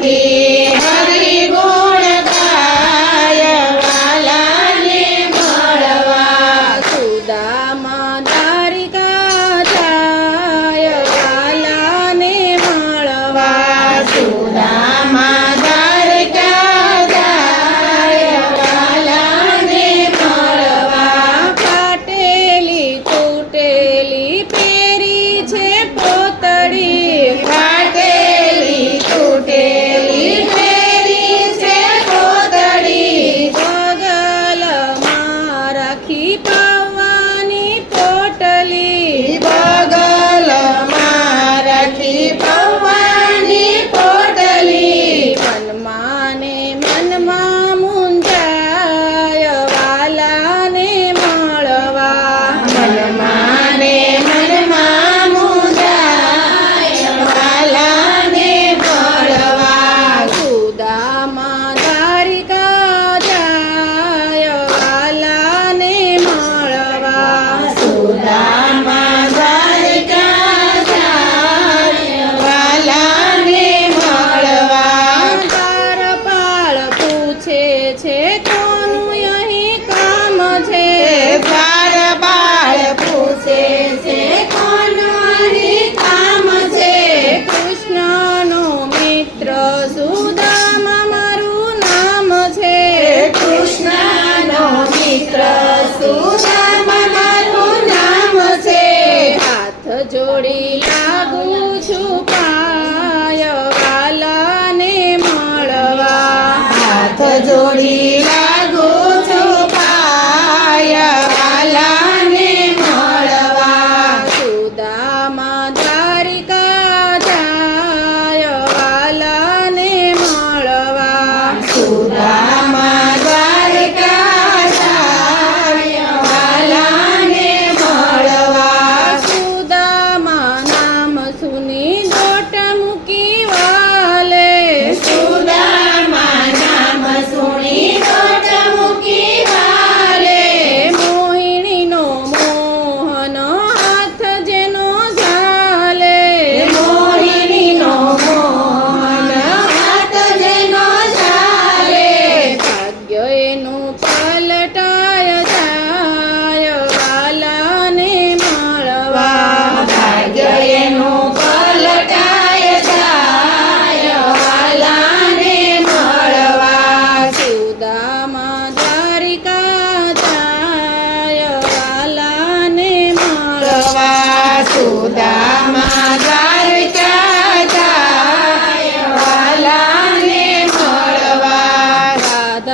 Thank. Victory. my mind.